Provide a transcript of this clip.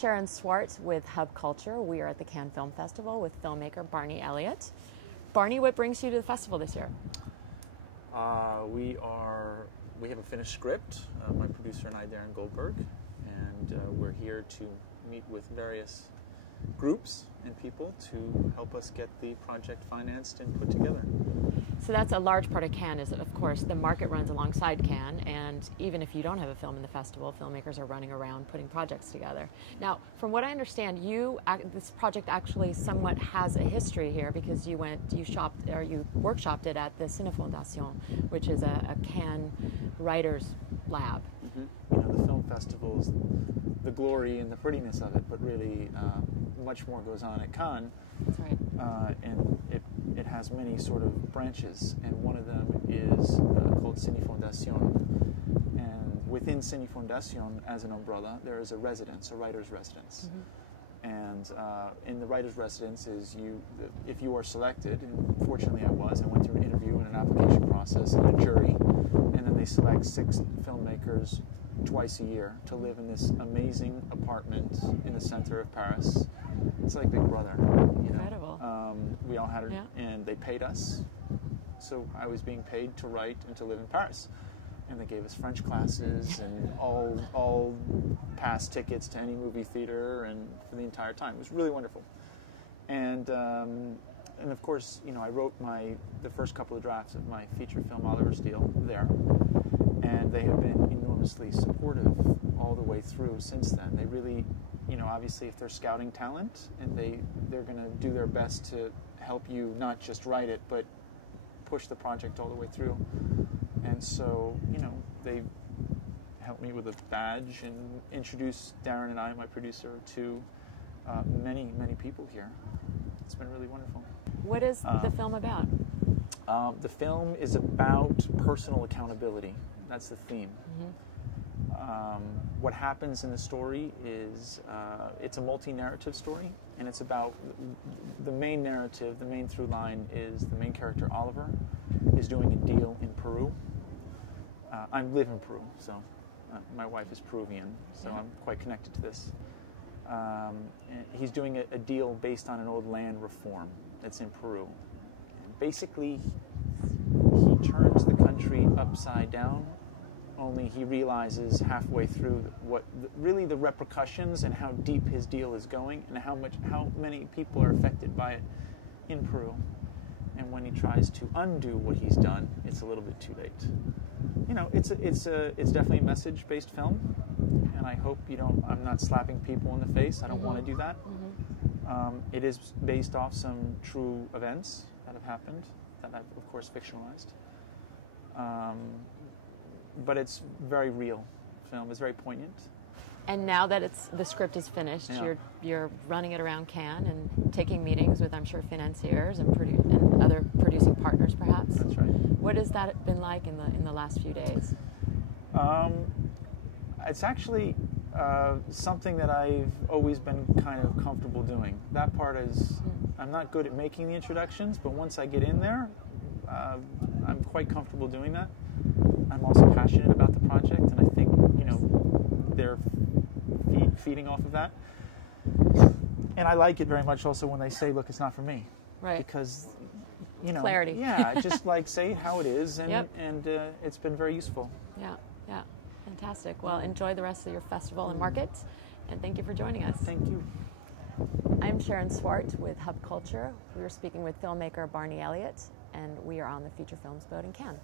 Sharon Swart with Hub Culture. We are at the Cannes Film Festival with filmmaker Barney Elliott. Barney, what brings you to the festival this year? We have a finished script, my producer and I, Darren Goldberg, and we're here to meet with various groups and people to help us get the project financed and put together. So that's a large part of Cannes, is of course the market runs alongside Cannes, and even if you don't have a film in the festival, filmmakers are running around putting projects together. Now, from what I understand, this project actually somewhat has a history here, because you workshopped it at the Cine Fundación, which is a Cannes writers lab. Mm-hmm. You know, the film festival's the glory and the prettiness of it, but really much more goes on at Cannes. That's right. And it has many sort of branches, and one of them is called Cine Fundación. And within Cine Fundación, as an umbrella, there is a residence, a writer's residence. Mm-hmm. And in the writer's residence is if you are selected, and fortunately I was, I went through an interview and an application process and a jury, and then they select 6 filmmakers twice a year to live in this amazing apartment in the center of Paris. It's like Big Brother. Incredible. We all had it, and they paid us. So I was being paid to write and to live in Paris. And they gave us French classes and all pass tickets to any movie theater and for the entire time. It was really wonderful. And of course, I wrote the first couple of drafts of my feature film Oliver Steele there. And they have been enormously supportive all the way through since then. They really, obviously if they're scouting talent, and they're going to do their best to help you not just write it, but push the project all the way through. And so, they helped me with a badge and introduced Darren and I, my producer, to many, many people here. It's been really wonderful. What is the film about? The film is about personal accountability. That's the theme. Mm-hmm. What happens in the story is it's a multi-narrative story, and it's about the main narrative, the main through line is the main character, Oliver, is doing a deal in Peru. I live in Peru, so my wife is Peruvian, so I'm quite connected to this. And he's doing a deal based on an old land reform that's in Peru. And basically, he turns the country upside down, only he realizes halfway through really the repercussions and how deep his deal is going, and how many people are affected by it in Peru. And when he tries to undo what he's done, it's a little bit too late. It's definitely a message-based film, and I hope I'm not slapping people in the face. I don't want to do that. Mm-hmm. It is based off some true events that have happened, that I've of course fictionalized. But it's very real film. It's very poignant. And now that the script is finished, you're running it around Cannes and taking meetings with, I'm sure, financiers and other producing partners, perhaps. That's right. What has that been like in the last few days? It's actually something that I've always been kind of comfortable doing. That part is, I'm not good at making the introductions, but once I get in there, I'm quite comfortable doing that. I'm also passionate about the project, and I think, they're feeding off of that. And I like it very much also when they say, look, it's not for me. Right. Because, clarity. Yeah, just say how it is, and it's been very useful. Yeah. Fantastic. Well, enjoy the rest of your festival and market, and thank you for joining us. Thank you. I'm Sharon Swart with Hub Culture. We are speaking with filmmaker Barney Elliott, and we are on the Feature Films boat in Cannes.